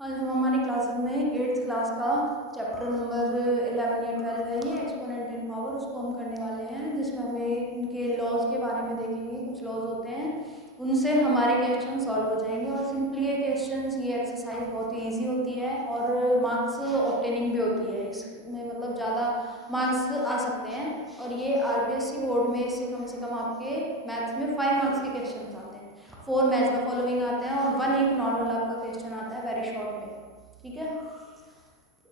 आज हम हमारी क्लासेस में 8th क्लास का चैप्टर नंबर 11 या 12 है ये एक्सपोनेंट एंड पावर, उसको हम करने वाले हैं, जिसमें हमें इनके लॉज के बारे में देखेंगे। कुछ लॉज होते हैं, उनसे हमारे क्वेश्चन सॉल्व हो जाएंगे और सिंपली ये क्वेश्चंस, ये एक्सरसाइज बहुत ही ईजी होती है और मार्क्स ऑब्टेनिंग भी होती है। इसमें मतलब ज़्यादा मार्क्स आ सकते हैं और ये RBSC बोर्ड में इससे कम आपके मैथ्स में 5 मार्क्स के क्वेश्चन आते हैं, 4 मैथ्स का फॉलोइंग आते हैं और 1 एक नॉर्मल आपका क्वेश्चन आता है वेरी शॉर्ट में। ठीक है,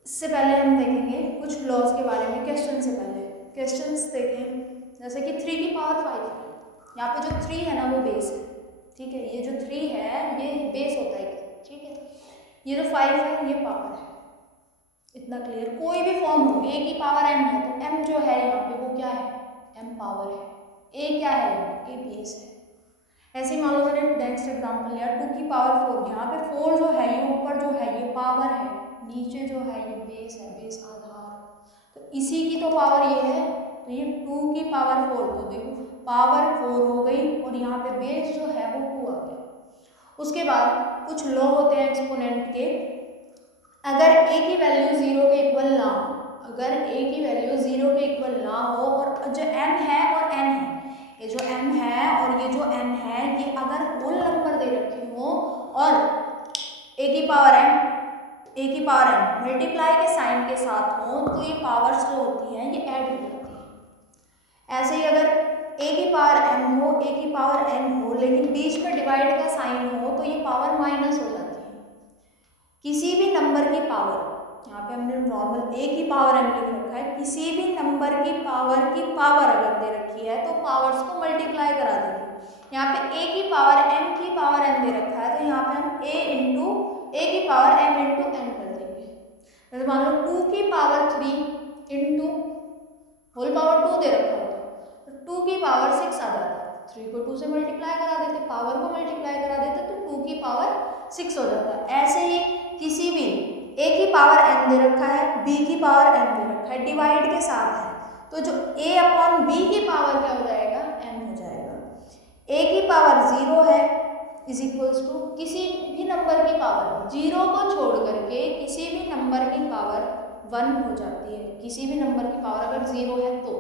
इससे पहले हम देखेंगे कुछ लॉज के बारे में। क्वेश्चन से पहले क्वेश्चंस देखें, जैसे कि 3 की पावर 5। यहाँ पे जो 3 है ना वो बेस है। ठीक है, ये जो 3 है ये बेस होता है। ठीक है, ये जो 5 है ये पावर है। इतना क्लियर। कोई भी फॉर्म हो, a की पावर m है तो m जो है यहाँ पे वो क्या है, m पावर है। a क्या है, a बेस है। ऐसे ही मान लो मैंने नेक्स्ट एग्जांपल लिया 2 की पावर 4। यहाँ पे 4 जो है ये ऊपर जो है ये पावर है, नीचे जो है ये बेस है, बेस आधार। तो इसी की तो पावर ये है, तो ये 2 की पावर 4, तो देखो पावर 4 हो गई और यहाँ पे बेस जो है वो 2 आ गया। उसके बाद कुछ लॉ होते हैं एक्सपोनेंट के। अगर a की वैल्यू 0 के इक्वल ना हो, अगर a की वैल्यू 0 के इक्वल ना हो और जो m है और n है, ये जो m है और ये जो n है, ये अगर होल नंबर दे रखे हो और a की पावर m मल्टीप्लाई के साइन के साथ हो, तो ये पावर्स जो होती हैं ये ऐड हो जाती है। ऐसे ही अगर a की पावर m हो, a की पावर n हो, लेकिन बीच में डिवाइड का साइन हो, तो ये पावर माइनस हो जाती है। किसी भी नंबर की पावर, यहाँ पे हमने नॉर्मल a की पावर m लिख रखा है, किसी भी नंबर की पावर अगर दे रखी है तो पावर्स को मल्टीप्लाई करा देंगे। यहाँ पे a की पावर m की पावर n दे रखा है, तो यहाँ पे हम a की पावर m इंटू n कर देंगे। जैसे मान लो 2 की पावर 3 इंटू होल पावर 2 दे रखा होता तो 2 की पावर 6 आ जाता। 3 को 2 से मल्टीप्लाई करा देते, पावर को मल्टीप्लाई करा देते तो 2 की पावर 6 हो जाता। ऐसे ही किसी भी a की पावर n दे रखा है, b की पावर m दे रखा है, डिवाइड के साथ है, तो जो a अपॉन b की पावर क्या हो जाएगा, m हो जाएगा। a की पावर 0 है इज इक्वल्स टू किसी भी नंबर की पावर, 0 को छोड़ करके किसी भी नंबर की पावर 1 हो जाती है। किसी भी नंबर की पावर अगर 0 है तो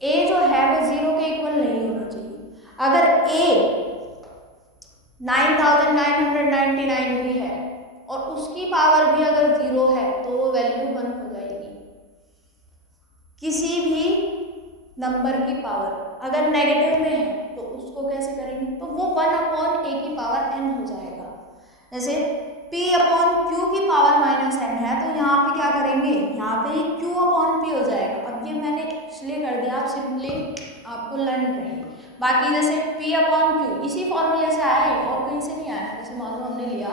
a जो है वो 0 के इक्वल नहीं होना चाहिए। अगर a 9999 भी है और उसकी पावर भी अगर 0 है तो वो वैल्यू 1 हो जाएगी। किसी भी नंबर की पावर अगर नेगेटिव में है तो उसको कैसे करेंगे, तो वो 1 अपॉन a की पावर n हो जाएगा। जैसे p अपॉन q की पावर माइनस n है, तो यहाँ पे क्या करेंगे, यहाँ पे q अपॉन p हो जाएगा। अब ये मैंने इसलिए कर दिया, आप सिंपली आपको लर्न रहे। बाकी जैसे p अपॉन q इसी फॉर्मूले से आया है और कहीं से नहीं आया। जैसे मान लो हमने लिया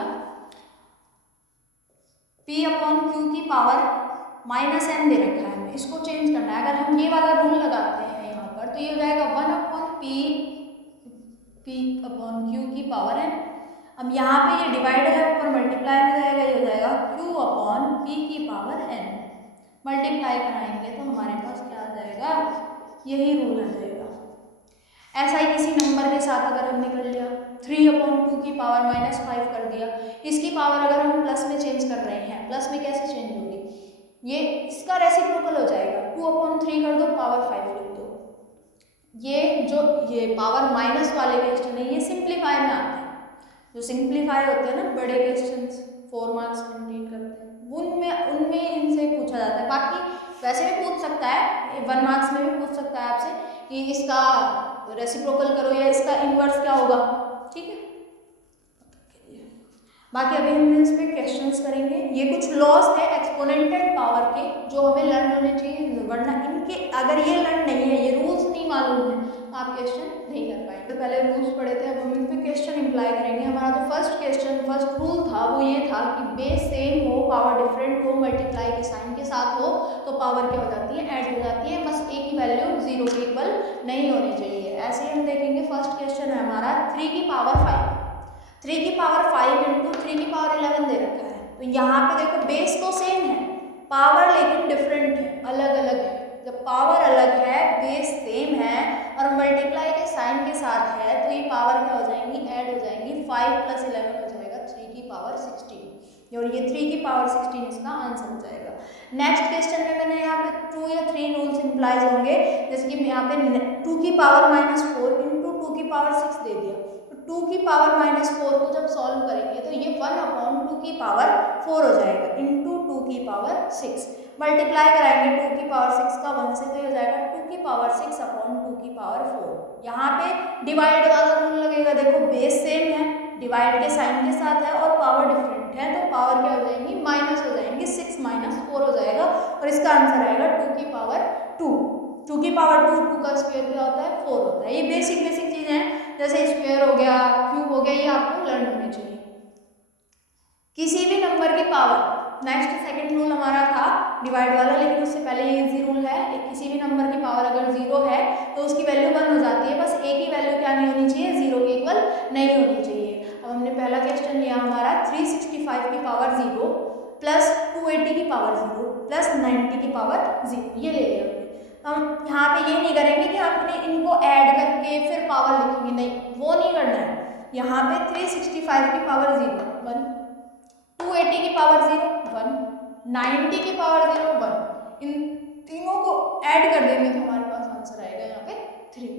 p अपॉन q की पावर माइनस n दे रखा है, इसको चेंज करना है। अगर हम ये वाला रूल लगाते हैं यहाँ पर तो ये हो जाएगा 1 अपॉन p अपॉन q की पावर n। अब यहाँ पे ये डिवाइड है, ऊपर मल्टीप्लाई में जाएगा, ये हो जाएगा q अपॉन p की पावर n। मल्टीप्लाई कराएंगे तो हमारे पास क्या आ जाएगा, यही रूल आ जाएगा। ऐसा ही किसी नंबर के साथ अगर हमने कर लिया 3 अपॉन 2 की पावर माइनस 5 कर दिया, इसकी पावर अगर हम प्लस में चेंज कर रहे हैं, प्लस में कैसे चेंज होगी, ये इसका रेसिप्रोकल हो जाएगा। 2 अपॉन 3 कर दो, पावर 5 लिख दो। ये जो ये पावर माइनस वाले क्वेश्चन है ये सिंप्लीफाई में आते हैं। जो सिंप्लीफाई होते हैं ना बड़े क्वेश्चंस 4 मार्क्स कंप्लीट करते हैं, उनमें इनसे पूछा जाता है। बाकी वैसे भी पूछ सकता है, 1 मार्क्स में भी पूछ सकता है आपसे कि इसका रेसिप्रोकल करो या इसका इनवर्स क्या होगा। ठीक है, बाकी अभी हम इस पे क्वेश्चंस करेंगे। ये कुछ लॉस है एक्सपोनेंटेड पावर के जो हमें लर्न होने चाहिए, वरना इनके अगर ये लर्न नहीं है, ये रूल्स नहीं मालूम है तो आप क्वेश्चन नहीं कर पाएंगे। तो पहले रूल्स पढ़े थे, अब हम इन पे क्वेश्चन इम्प्लाई करेंगे। हमारा जो फर्स्ट रूल था वो ये था कि बेस सेम हो, पावर डिफरेंट हो, मल्टीप्लाई के साइन के साथ हो तो पावर क्या हो जाती है, ऐड हो जाती है। बस a की वैल्यू 0 के इक्वल नहीं होनी चाहिए। ऐसे ही हम देखेंगे फर्स्ट क्वेश्चन है हमारा 3 की पावर 5। 3 की पावर 5 इंटू 3 की पावर 11 दे रखा है, तो यहाँ पे देखो बेस तो सेम है, पावर लेकिन डिफरेंट है, अलग अलग है। जब पावर अलग है, बेस सेम है और मल्टीप्लाई के साइन के साथ है, तो ये पावर क्या हो जाएंगी, ऐड हो जाएंगी। 5 + 11 हो जाएगा 3 की पावर 16। और ये 3 की पावर 16 इसका आंसर हो जाएगा। नेक्स्ट क्वेश्चन में मैंने यहाँ पे 2 या 3 रूल्स इम्प्लाइज होंगे, जैसे कि यहाँ पे 2 की पावर -4 इंटू 2 की पावर 6 दे दिया, तो 2 की पावर -4 को जब सॉल्व करेंगे तो ये 1/2 की पावर 4 हो जाएगा इंटू 2 की पावर 6, मल्टीप्लाई कराएंगे 2 की पावर 6 का 1 से तो हो जाएगा 2 की पावर 6 अपॉन 2 की पावर 4। यहाँ पे डिवाइड वाला रूल लगेगा, देखो बेस सेम है, डिवाइड के साइन के साथ है और पावर डिफरेंट है, तो पावर क्या हो जाएंगी, माइनस हो जाएंगी, 6 - 4 हो जाएगा और इसका आंसर आएगा 2 की पावर 2। 2 की पावर 2 का स्क्वायर क्या होता है, 4 होता है। ये बेसिक चीजें हैं, जैसे स्क्वायर हो गया, क्यूब हो गया, ये आपको लर्न होने चाहिए। किसी भी नंबर की पावर, नेक्स्ट सेकंड रूल हमारा था डिवाइड वाला, लेकिन उससे पहले ये इजी रूल है, किसी भी नंबर की पावर अगर 0 है तो उसकी वैल्यू 1 हो जाती है, बस एक ही वैल्यू क्या नहीं होनी चाहिए, 0 के इक्वल नहीं होनी चाहिए। अब हमने पहला क्वेश्चन लिया हमारा 365 की पावर 0 प्लस 280 की पावर 0 प्लस 90 की पावर 0, ये ले लिया हमने। हम यहाँ पे ये नहीं करेंगे कि आपने इनको ऐड करके फिर पावर लिखेंगे, नहीं, वो नहीं करना है। यहाँ पे 365 की पावर 0 1, 280 की पावर 0 1, 90 की पावर 0 1, इन तीनों को ऐड कर देंगे तो हमारे पास आंसर आएगा यहाँ पे 3।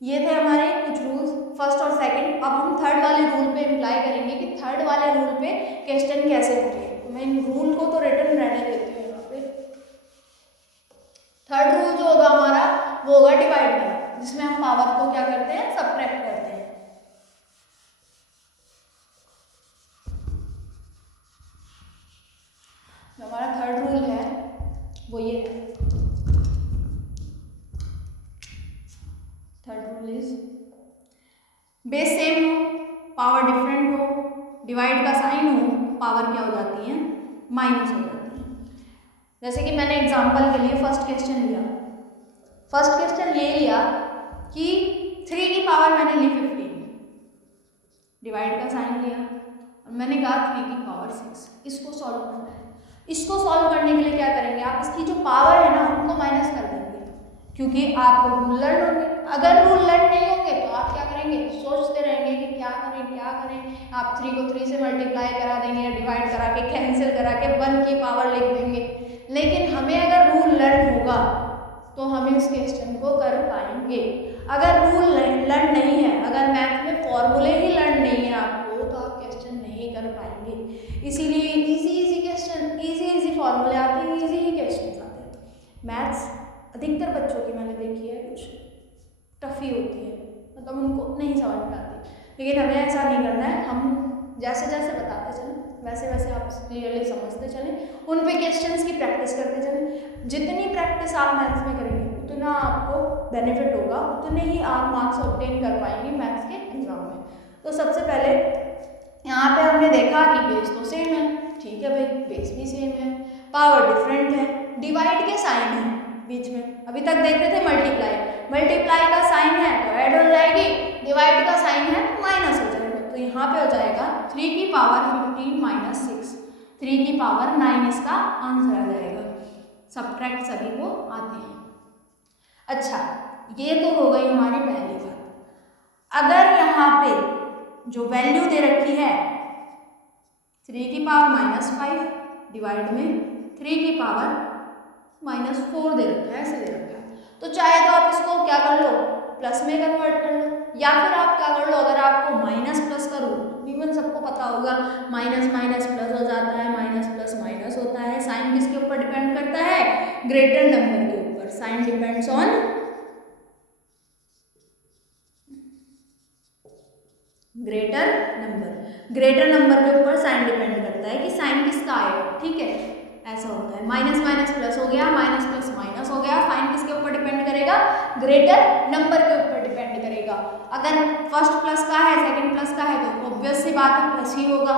ये थे हमारे कुछ रूल्स फर्स्ट और सेकंड। अब हम थर्ड वाले रूल पे अप्लाई करेंगे कि थर्ड वाले रूल पे क्वेश्चन कैसे होंगे। तो मैं इन रूल को तो रिटर्न रहने देती हूँ यहाँ पे। थर्ड रूल जो होगा हमारा वो होगा डिवाइड वाला, जिसमें हम पावर को क्या करते हैं, सबट्रैक्ट करते हैं। जो हमारा थर्ड रूल है वो ये है, third rule is base same हो, पावर डिफरेंट हो, डिवाइड का साइन हो, पावर क्या हो जाती है, माइनस हो जाती है। जैसे कि मैंने एग्जांपल के लिए फर्स्ट क्वेश्चन लिया, फर्स्ट क्वेश्चन ये लिया कि 3 की पावर मैंने ली 15, डिवाइड का साइन लिया और मैंने कहा 3 की पावर 6, इसको सॉल्व करना है। इसको सॉल्व करने के लिए क्या करेंगे, आप इसकी जो पावर है ना उनको माइनस कर देंगे, क्योंकि आपको रूल लर्न होंगे। अगर रूल लर्न नहीं होंगे तो आप क्या करेंगे, सोचते रहेंगे कि क्या करें। आप 3 को 3 से मल्टीप्लाई करा देंगे या डिवाइड करा के कैंसिल करा के 1 की पावर लिख देंगे। लेकिन हमें अगर रूल लर्न होगा तो हम इस क्वेश्चन को कर पाएंगे। अगर रूल लर्न नहीं है, अगर मैथ में फॉर्मूले ही लर्न नहीं है आपको, तो आप क्वेश्चन नहीं कर पाएंगे। इसीलिए इजी क्वेश्चन, इजी फॉर्मूले आते हैं, इजी ही क्वेश्चन आते हैं। मैथ्स अधिकतर बच्चों की मैंने देखी है कुछ टफ ही होती है, मतलब उनको नहीं समझ में आती। लेकिन हमें ऐसा नहीं करना है, हम जैसे जैसे बताते चलें वैसे वैसे आप क्लियरली समझते चलें, उन पे क्वेश्चंस की प्रैक्टिस करते चलें। जितनी प्रैक्टिस आप मैथ्स में करेंगे उतना आपको बेनिफिट होगा, उतने ही आप मार्क्स ऑब्टेन कर पाएंगे मैथ्स के एग्जाम में। तो सबसे पहले यहाँ पे हमने देखा कि बेस तो सेम है, ठीक है भाई, बेस भी सेम है, पावर डिफरेंट है, डिवाइड के साइन है बीच में, अभी तक देख रहे थे मल्टीप्लाई का साइन है तो ऐड हो जाएगी, डिवाइड का साइन है तो माइनस हो जाएगा। तो यहाँ पे हो जाएगा 3 की पावर 15 - 6, 3 की पावर 9 इसका आंसर आ जाएगा। सबट्रैक्ट सभी को आते हैं। अच्छा, ये तो हो गई हमारी पहली बात। अगर यहाँ पे जो वैल्यू दे रखी है 3 की पावर -5 डिवाइड में 3 की पावर -4 दे रखा है, ऐसे दे रखा है, तो चाहे तो आप इसको क्या कर लो, प्लस में कन्वर्ट कर लो, या फिर आप क्या कर लो, अगर आपको माइनस प्लस का रूल इवन सबको पता होगा, माइनस माइनस प्लस हो जाता है, माइनस प्लस माइनस होता है। साइन किसके ऊपर डिपेंड करता है, ग्रेटर नंबर के ऊपर। Sign depends on greater number के ऊपर साइन डिपेंड करता है कि साइन किसका आएगा, ठीक है, ऐसा होता है। माइनस माइनस प्लस हो गया, माइनस प्लस माइनस हो गया, साइन किसके ऊपर डिपेंड करेगा, ग्रेटर नंबर के ऊपर डिपेंड करेगा। अगर फर्स्ट प्लस का है सेकंड प्लस का है तो ऑब्वियस सी बात है प्लस ही होगा।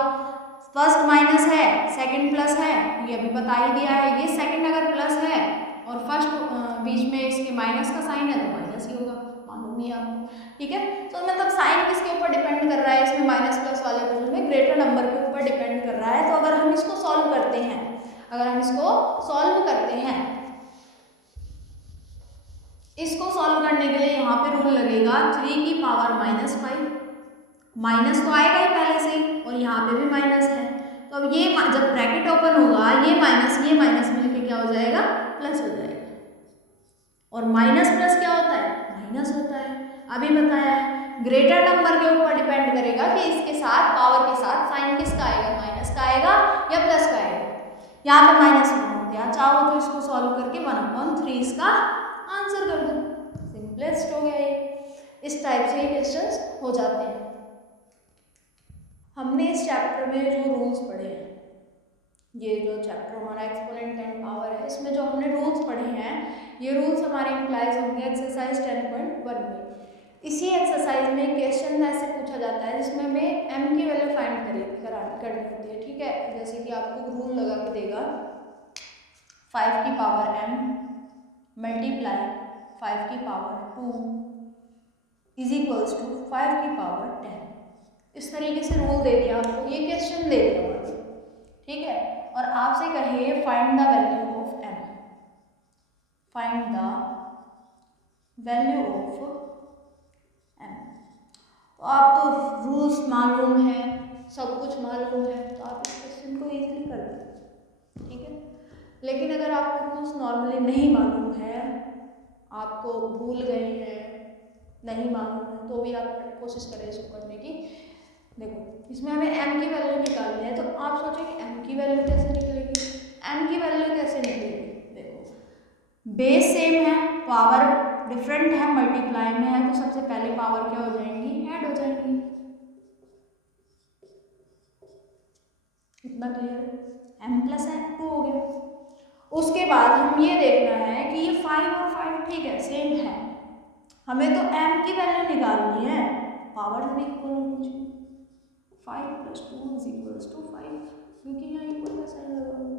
फर्स्ट माइनस है सेकंड प्लस है, ये अभी बता ही दिया है, ये सेकंड अगर प्लस है और फर्स्ट बीच में इसके माइनस का साइन है तो माइनस ही होगा, मालूम ही आपको, ठीक है। तो मतलब साइन किसके ऊपर डिपेंड कर रहा है, इसमें माइनस प्लस वाले रूल में ग्रेटर नंबर के ऊपर डिपेंड कर रहा है। तो अगर हम इसको सॉल्व करते हैं, इसको सॉल्व करने के लिए यहाँ पे रूल लगेगा 3 की पावर -5, माइनस तो आएगा ही पहले से ही और यहाँ पे भी माइनस है, तो अब ये जब ब्रैकेट ओपन होगा ये माइनस मिलके क्या हो जाएगा, प्लस हो जाएगा। और माइनस प्लस क्या होता है, माइनस होता है। अभी बताया है ग्रेटर नंबर के ऊपर डिपेंड करेगा कि इसके साथ पावर के साथ साइन किसका आएगा, माइनस का आएगा या प्लस का आएगा। यहाँ पे माइनस वन हो गया, चाहो तो इसको सॉल्व करके 1/3 इसका आंसर कर दो, सिंपलेस्ट हो गया ये। इस टाइप से ये क्वेश्चंस हो जाते हैं। हमने इस चैप्टर में जो रूल्स पढ़े हैं, ये जो चैप्टर हमारा एक्सपोनेंट एंड पावर है, इसमें जो हमने रूल्स पढ़े हैं ये रूल्स हमारे इम्प्लाइज होंगे एक्सरसाइज 10.1 में। इसी एक्सरसाइज में क्वेश्चन ऐसे पूछा जाता है जिसमें हमें m की वैल्यू फाइंड करनी होती है, ठीक है। जैसे कि आपको रूल लगा के देगा 5 की पावर m मल्टीप्लाई 5 की पावर 2 इज इक्वल्स टू 5 की पावर 10। इस तरीके से रूल दे दिया आपको, ये क्वेश्चन दे दिया आपको, ठीक है। और आपसे कहे find the value of m, find the value of m। तो आप तो रूल्स मालूम है, सब कुछ मालूम है, तो आप इस क्वेश्चन को इजीली कर दें, ठीक है। लेकिन अगर आपको रूल्स नॉर्मली नहीं मालूम है, आपको भूल गए हैं, नहीं मालूम है, तो भी आप कोशिश करें इसको करने की। देखो इसमें हमें m की वैल्यू निकालनी है, तो आप सोचें कि m की वैल्यू कैसे निकलेगी, m की वैल्यू कैसे निकलेगी। देखो बेस सेम है, पावर डिफरेंट है, मल्टीप्लाई में है, तो सबसे पहले पावर क्या हो जाएंगी, ऐड हो जाएंगी। इतना क्लियर है, m प्लस है 2 हो गया। उसके बाद हम ये देखना है कि ये 5 और 5 ठीक है सेम है, हमें तो m की वैल्यू निकालनी है, पावर भी इक्वल होनी चाहिए। 5 + 2 = 5, क्योंकि यहाँ इक्वल का साइन लगा हुआ।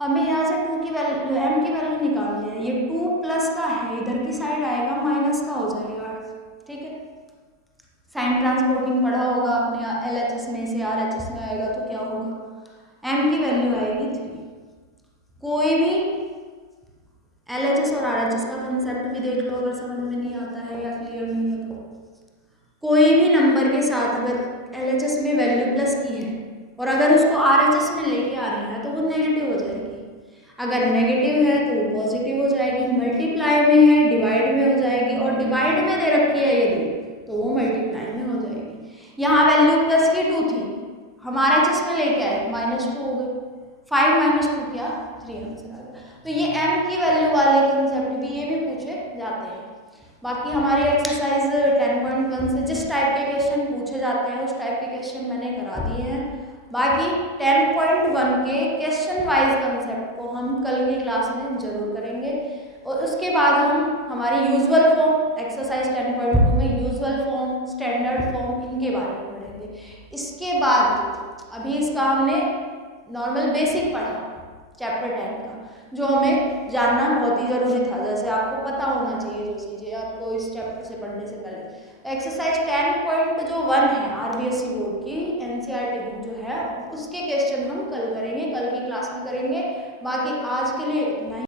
हमें यहाँ से 2 की वैल्यू m की वैल्यू निकालनी है, ये 2 प्लस का है, इधर की साइड आएगा माइनस का हो जाएगा, ठीक है। साइन ट्रांसपोर्टिंग पढ़ा होगा आपने, LHS में से RHS में आएगा तो क्या होगा, m की वैल्यू आएगी 3। कोई भी LHS और RHS का कंसेप्ट भी देख लो, अगर समझ में नहीं आता है या क्लियर नहीं है तो। कोई भी नंबर के साथ अगर LHS में वैल्यू प्लस की है और अगर उसको RHS में लेके आ रहे हैं तो वो नेगेटिव हो जाएगी, अगर नेगेटिव है तो वो पॉजिटिव हो जाएगी, मल्टीप्लाई में है डिवाइड में हो जाएगी, और डिवाइड में दे रखी है यदि तो वो मल्टीप्लाई में हो जाएगी। यहाँ वैल्यू प्लस की 2 थी, हम RHS में लेके आए -2 हो गई, 5 - 2 क्या 3 आंसर आ गया। तो ये m की वैल्यू वाले कंसेप्ट भी ये भी पूछे जाते हैं। बाकी हमारे एक्सरसाइज 10.1 से जिस टाइप के क्वेश्चन पूछे जाते हैं उस टाइप के क्वेश्चन मैंने करा दिए हैं। बाकी 10.1 के क्वेश्चन वाइज कंसेप्ट को हम कल की क्लास में जरूर करेंगे, और उसके बाद हम हमारी यूजुअल फॉर्म एक्सरसाइज 10.2 में यूजुअल फॉर्म, स्टैंडर्ड फॉर्म, इनके बारे में पढ़ेंगे। इसके बाद अभी इसका हमने नॉर्मल बेसिक पढ़ा चैप्टर 10 का, जो हमें जानना बहुत ही ज़रूरी था, जैसे आपको पता होना चाहिए जो चीज़ें आपको इस चैप्टर से पढ़ने से पहले। एक्सरसाइज 10.1 है RBSC बोर्ड की NCERT बुक जो है, उसके क्वेश्चन हम कल करेंगे, कल की क्लास में करेंगे। बाकी आज के लिए इतना ही।